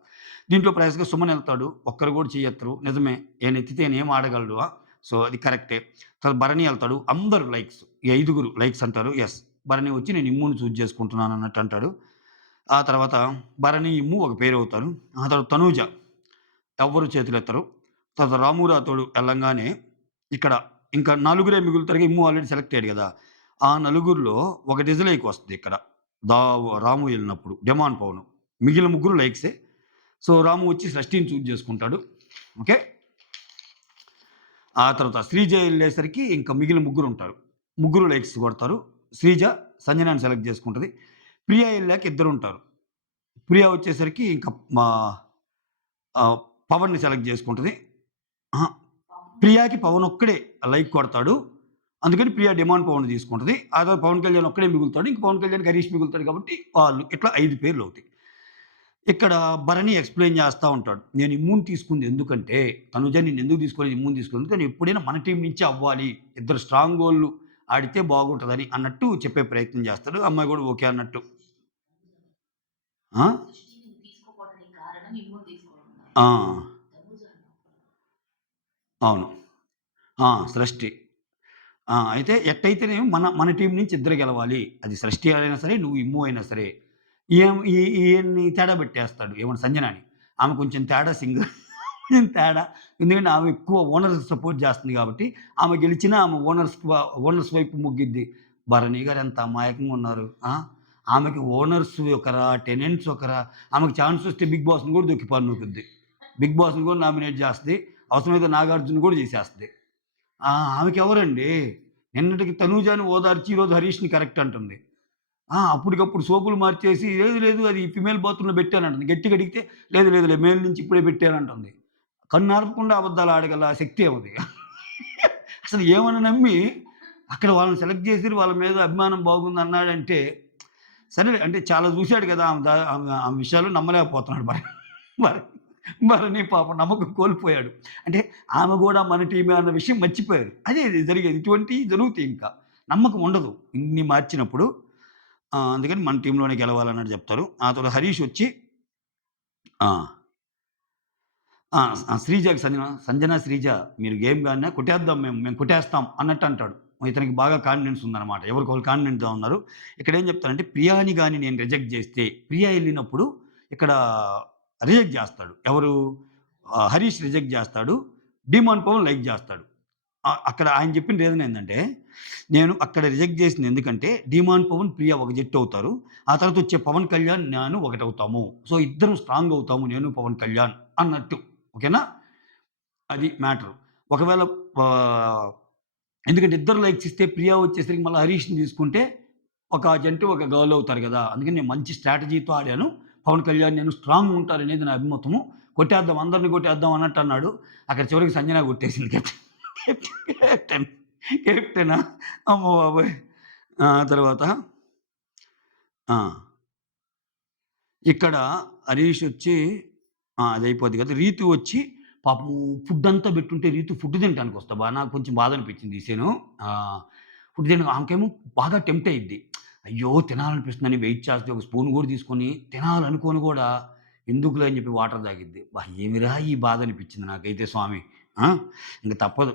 దీంట్లో ప్రయాస్‌గా సుమన్ ఎళ్తాడు. ఒక్కరు కూడా చెయ్యెత్తరు. నిజమే. ఈయనెత్తితే ఈయనేం ఆడగలడు. సో, అది కరెక్టే. తర్వాత భరణి ఎళ్తాడు. అందరూ లైక్స్. ఈ ఐదుగురు లైక్స్ అంటారు. యెస్. భరణి వచ్చి నేను ఇమ్ముని చూజ్ చేసుకుంటున్నాను అన్నట్టు అంటాడు. ఆ తర్వాత భరణి, ఇమ్ము ఒక పేరవుతారు. ఆ తర్వాత తనూజ ఎవ్వరు చేతులెత్తరు. తర్వాత రాము రాథోడు ఎళ్ళంగానే ఇక్కడ ఇంకా నలుగురే మిగులుతారుగా. ఇమ్ము ఆల్రెడీ సెలెక్ట్ అయ్యాడు గదా! ఆ నలుగురిలో ఒక డిస్‌లైక్ వస్తది ఇక్కడ. దా రాము ఎళ్ళినప్పుడు. డెమాన్ పవన్. మిగిలిన ముగ్గురు లైక్సే. సో, రాము వచ్చి సృష్టిని చూజ్ చేసుకుంటాడు. ఓకే. ఆ తర్వాత శ్రీజ ఎళ్ళేసరికి ఇంకా మిగిలిన ముగ్గురుంటారు. ముగ్గురు లైక్స్ కొడతారు. శ్రీజ సంజనాని సెలెక్ట్ చేసుకుంటది. ప్రియ ఎళ్ళాక ఇద్దరుంటారు. ప్రియ వచ్చేసరికి ఇంకా మా పవన్‌ని సెలెక్ట్ చేసుకుంటది. అహా! ప్రియాకి పవన్ ఒక్కడే లైక్ కొడతాడు. అందుకని ప్రియా డిమాండ్ పవన్‌ని తీసుకుంటది. ఆ తర్వాత పవన్ కళ్యాణ్ ఒక్కడే మిగులుతాడు. ఇంక పవన్ కళ్యాణ్‌కి హరీష్ మిగులుతాడు కాబట్టి వాళ్ళు ఇట్లా 5 పేర్లవుతాయి. ఇక్కడ భరణి ఎక్స్‌ప్లెయిన్ చేస్తా ఉంటాడు. నేను ఇమ్యూన్ తీసుకుంది ఎందుకంటే, తనుజ నిన్నెందుకు తీసుకోలేదు ఇమ్యూన్ తీసుకోలేదు కానీ ఎప్పుడైనా మన టీమ్ నుంచే అవ్వాలి. ఇద్దరు స్ట్రాంగోళ్ళు ఆడితే బాగుంటదని అన్నట్టు చెప్పే ప్రయత్నం చేస్తాడు. అమ్మాయి కూడా ఓకే అన్నట్టు. ఆ! ఆ! అవును. సృష్టి. అయితే ఎట్టయితేనేమి మన మన టీమ్ నుంచి ఇద్దరు గెలవాలి. అది సృష్టి అయినా సరే, నువ్వు ఇమ్ము అయినా సరే. ఈయం ఈ ఈయన్ని తేడా పెట్టేస్తాడు. ఏమన్నా సంజనాని. ఆమె కొంచెం తేడా సింగర్ తేడా. ఎందుకంటే ఆమె ఎక్కువ ఓనర్స్‌కి సపోర్ట్ చేస్తుంది కాబట్టి, ఆమె గెలిచినా ఆమె ఓనర్స్ వైపు మొగ్గిద్ది. భరణి గారు ఎంత అమాయకంగా ఉన్నారు. ఆమెకి ఓనర్స్ ఒకరా, టెనెంట్స్ ఒకరా. ఆమెకు ఛాన్స్ వస్తే బిగ్ బాస్‌ని కూడా దొక్కి పన్నుకుద్ది. బిగ్ బాస్‌ని కూడా నామినేట్ చేస్తది. అవసరమైతే నాగార్జున కూడా చేసేస్తది. ఆమెకెవరండి? నిన్నటికి తనూజాని ఓదార్చి ఈరోజు హరీష్‌ని కరెక్ట్ అంటుంది. అప్పటికప్పుడు సోపులు మార్చేసి లేదు లేదు అది ఫిమేల్ బాత్రూమ్‌లో పెట్టానంటుంది. గట్టిగా అడిగితే లేదు లేదులే మేల్ నుంచి ఇప్పుడే పెట్టానంటుంది. కన్నార్పకుండా అబద్దాలు ఆడగల శక్తి ఆమెది. అసలు ఏమని నమ్మి అక్కడ వాళ్ళని సెలెక్ట్ చేసిర్రు. వాళ్ళ మీద అభిమానం బాగుందన్నాడంటే సరేలే అంటే చాలా చూసాడు కదా! ఆమె విషయాలు నమ్మలేకపోతున్నాడు మరి భరణి పాపం నమ్మకం కోల్పోయాడు. అంటే ఆమె గూడా మన టీమే అన్న విషయం మర్చిపోయారు. అదే జరిగేది. ఇటువంటియి జరుగుతాయి ఇంకా. నమ్మకం ఉండదు. ఇన్ని మార్చినప్పుడు. అందుకని మన టీమ్‌లోనే గెలవాలన్నట్టు చెప్తారు. ఆ తర్వాత హరీష్ వచ్చి ఆ! ఆ! శ్రీజకి సంజన, శ్రీజ మీరు గేమ్ గాడినా కొట్టేద్దాం మేము కొట్టేస్తాం అన్నట్టు అంటాడు. ఇతనికి బాగా కాన్ఫిడెన్స్ ఉందన్నమాట. ఎవరికొకళ్ళు కాన్ఫిడెంట్‌గా ఉన్నారు. ఇక్కడేం చెప్తారంటే ప్రియాని గాని నేను రిజెక్ట్ చేస్తే, ప్రియా ఎళ్ళినప్పుడు ఇక్కడ రిజెక్ట్ చేస్తాడు. ఎవరు? హరీష్ రిజెక్ట్ చేస్తాడు. డీమాన్ పవన్ లైక్ చేస్తాడు. అక్కడ ఆయన చెప్పిన రీజన్ ఏందంటే, నేను అక్కడ రిజెక్ట్ చేసింది ఎందుకంటే, డీమాన్ పవన్, ప్రియ ఒక జట్టు అవుతారు. ఆ తర్వాత వచ్చే పవన్ కళ్యాణ్, నేను ఒకటవుతాము. సో, ఇద్దరం స్ట్రాంగ్ అవుతాము నేను, పవన్ కళ్యాణ్ అన్నట్టు. ఓకేనా? అది మ్యాటరు. ఒకవేళ ఆహ్, ఎందుకంటే ఇద్దరు లైక్స్ ఇస్తే ప్రియా వచ్చేసరికి మళ్ళా హరీష్‌ని తీసుకుంటే ఒక జంట, ఒక గర్ల్ అవుతారు గదా! అందుకని నేను మంచి స్ట్రాటజీతో ఆడాను. పవన్ కళ్యాణ్ నేను స్ట్రాంగ్ ఉంటారనేది నా అభిమతము. కొట్టేద్దాం అందరిని కొట్టేద్దాం అన్నట్టు అన్నాడు. అక్కడ చివరికి సంజన కొట్టేసింది కెప్టెన్. కెప్టెనా అమ్మ బాబోయ్! తర్వాత ఆ! ఇక్కడ హరీష్ వచ్చి అదయిపోద్ది కదా! రీతు వచ్చి పాపం ఫుడ్డంతా పెట్టుంటే రీతు ఫుడ్ తినటానికొస్తా నాకు కొంచెం బాధనిపించింది ఈ సీను. ఫుడ్ తిన ఆమెకేమో బాగా టెంప్ట్ అయ్యిద్ది. అయ్యో! తినాలనిపిస్తుందని వెయిట్ చేస్తది. ఒక స్పూన్ కూడా తీసుకొని తినాలనుకోని కూడా ఎందుకులే అని చెప్పి వాటర్ తాగిద్ది. ఏమిరా ఈ బాధనిపించింది నాకైతే స్వామి. ఆ! ఇంక తప్పదు.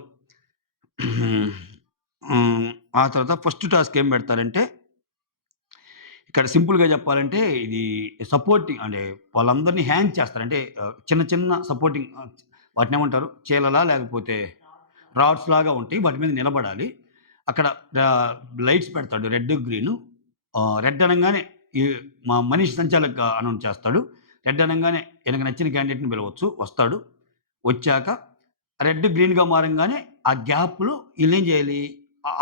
హ్మ్. ఆ తర్వాత ఫస్ట్ టాస్క్ ఏం పెడతారంటే ఇక్కడ సింపుల్‌గా చెప్పాలంటే ఇది సపోర్టింగ్ అంటే వాళ్ళందరిని హ్యాంగ్ చేస్తారు. అంటే చిన్న చిన్న సపోర్టింగ్ వాటినేమంటారు? చీలలా? లేకపోతే రాడ్స్‌లాగా ఉంటాయి. వాటి మీద నిలబడాలి. అక్కడ లైట్స్ పెడతాడు రెడ్, గ్రీను. రెడ్ అనంగానే ఈ మా మనీష్ సంచాలక్ అనౌన్స్ చేస్తాడు. రెడ్ అనంగానే ఈయనకు నచ్చిన క్యాండిడేట్‌ని పిలవచ్చు. వస్తాడు. వచ్చాక రెడ్, గ్రీన్‌గా మారంగానే ఆ గ్యాప్‌లో ఈళ్ళేం చేయాలి?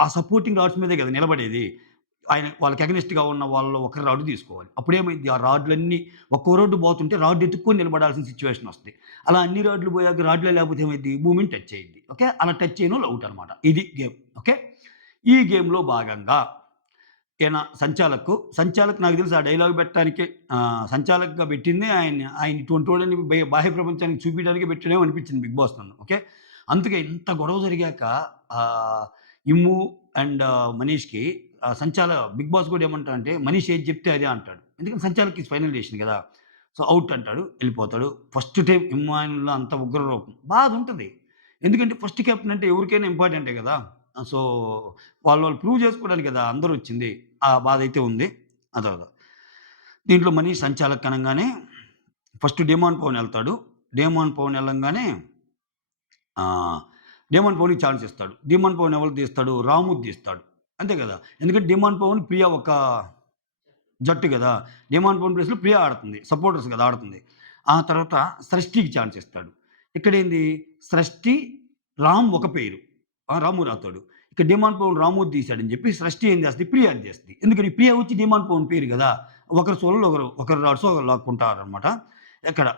ఆ సపోర్టింగ్ రాడ్స్ మీదే కదా నిలబడేది. వాళ్ళకి అగెనిస్ట్‌గా ఉన్న వాళ్ళలో ఒకరి రాడ్ తీసుకోవాలి. అప్పుడేమైద్ది ఆ రాడ్‌లన్నీ ఒక్కో రోడ్డు పోతుంటే రాడ్ ఎతుక్కొని నిలబడాల్సిన సిట్యుయేషన్ వస్తది. అలా అన్ని రాడ్‌లు పోయాక రాడ్‌లే లేకపోతే ఏమైద్ది? భూమిని టచ్ అయ్యిద్ది. ఓకే. అలా టచ్ చేయనోళ్ళు ఔట్ అనమాట. ఇది గేమ్. ఓకే. ఈ గేమ్‌లో భాగంగా ఈయన సంచాలక్ నాకు తెలిసి ఆ డైలాగ్ పెట్టడానికే సంచాలక్‌గా పెట్టిందే ఆయన్ని. ఆయన ఇటువంటోడని బాహ్య ప్రపంచానికి చూపియడానికే పెట్టాడేమో అనిపించింది 'బిగ్ బాస్' నన్ను. ఓకే. అందుకే ఇంత గొడవ జరిగాక ఇమ్ము అండ్ మనీష్‌కి సంచాలక్ 'బిగ్ బాస్' కూడా ఏమంటాడంటే మనీష్ ఏది చెప్తే అదే అంటాడు. ఎందుకంటే సంచాలక్ ఈస్ ఫైనల్ డెసిషన్ కదా! సో, ఔట్ అంటాడు. ఎళ్ళిపోతాడు. ఫస్ట్ టైమ్ ఇమ్మాన్యుల్‌లో అంత ఉగ్ర రూపం. బాధుంటది. ఎందుకంటే ఫస్ట్ కెప్టెన్ అంటే ఎవరికైనా ఇంపార్టెంటే కదా! సో, వాళ్ళు ప్రూవ్ చేసుకోవడానికి కదా అందరొచ్చింది. ఆ బాధైతే ఉంది. అదొక దీంట్లో మనీష్ సంచాలక్ అనంగానే ఫస్ట్ డేమాన్ పవన్ ఎళ్తాడు. డేమాన్ పవన్ ఎళ్ళంగానే ఆహ్, డేమాన్ పవన్‌కి ఛాన్స్ ఇస్తాడు. డేమాన్ పవన్ ఎవరికి తీస్తాడు? రాముకి తీస్తాడు. అంతే కదా! ఎందుకంటే డేమాన్ పవన్, ప్రియా ఒక జట్టు గదా! డేమాన్ పవన్ ప్లేస్‌లో ప్రియా ఆడుతుంది. సపోర్టర్స్ గదా ఆడుతుంది. ఆ తర్వాత సృష్టికి ఛాన్స్ ఇస్తాడు. ఇక్కడేంది సృష్టి, రామ్ ఒక పేరు. రాము రాథోడు. ఇక్కడ డేమాన్ పవన్ రాముది తీశాడని జెప్పి సృష్టి ఏం జేస్తది? ప్రియాది జేస్తది. ఎందుకని ప్రియా వచ్చి డేమాన్ పవన్ పేరు గదా! ఒకరి సోలోలో ఒకరు రాడ్స్ ఒకరు లాక్కుంటారనమాట. ఎక్కడ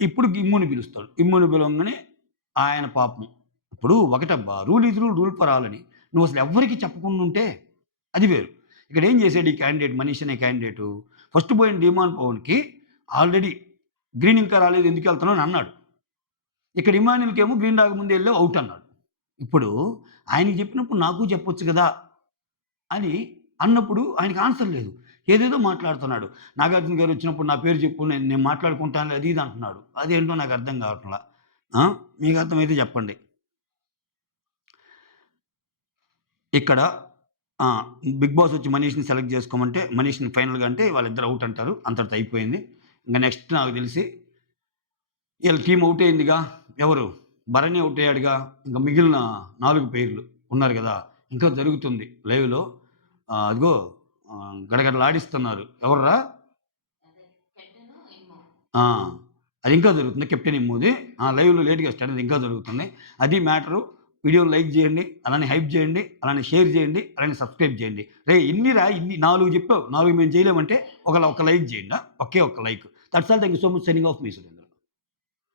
ఇప్పుడు ఇమ్ముని పిలుస్తాడు. ఇమ్ముని పిలవంగానే ఆయన పాపం ఇప్పుడు ఒకటబ్బా rule is rule, rule for all అని. నువ్వసలు ఎవ్వరికీ చెప్పకుండుంటే అది వేరు. ఇక్కడేం చేసాడు ఈ క్యాండిడేట్ మనీష్ అనే క్యాండిడేటు, ఫస్ట్ పోయిన డీమాన్ పవన్‌కి ఆల్రెడీ గ్రీన్ ఇంకా రాలేదు ఎందుకెళ్తున్నావు అని అన్నాడు. ఇక్కడ ఇమాన్యుల్‌కేమో గ్రీన్ రాకముందే ఎళ్ళావు ఔట్ అన్నాడు. ఇప్పుడు ఆయనకి చెప్పినప్పుడు నాకు చెప్పొచ్చు గదా! అని అన్నప్పుడు ఆయనకి ఆన్సర్ లేదు. ఏదేదో మాట్లాడుతున్నాడు. నాగార్జున గారు వచ్చినప్పుడు నా పేరు చెప్పు నేను మాట్లాడుకుంటానులే అది ఇది అంటున్నాడు. అదేంటో నాకు అర్థం కావట్లా. ఆ! మీకు అర్థమైతే చెప్పండి. ఇక్కడ ఆ! 'బిగ్ బాస్' వచ్చి మనీష్‌ని సెలెక్ట్ చేసుకోమంటే, మనీష్‌ని ఫైనల్‌గా అంటే వాళ్ళిద్దరు ఔట్ అంటారు. అంతటితో అయిపోయింది. ఇంక నెక్స్ట్ నాకు తెలిసి ఈళ్ళ టీమ్ ఔట్ అయిందిగా. ఎవరు? భరణి ఔట్ అయ్యాడుగా. ఇంక మిగిలిన 4 పేర్లు ఉన్నారు గదా! ఇంకా జరుగుతుంది లైవ్‌లో. అదిగో గడగడలాడిస్తున్నారు. ఎవర్రా? ఆ! అది ఇంకా జరుగుతుంది. కెప్టెన్ ఇమ్మూది. లైవ్‌లో లేట్‌గా స్టార్ట్ అయింది. ఇంకా జరుగుతుంది. అది మ్యాటరు. వీడియోని లైక్ జేయండి. అలానే హైప్ జేయండి. అలానే షేర్ జేయండి. అలానే సబ్స్క్రైబ్ జేయండి. రేయ్! ఇన్నిరా ఇన్ని 4 జెప్పావు. 4 మేము చేయలేమంటే ఒక లైక్ జేయండి. ఒకే ఒక్క like. That's all. Thank you so much. Signing off me Surendra.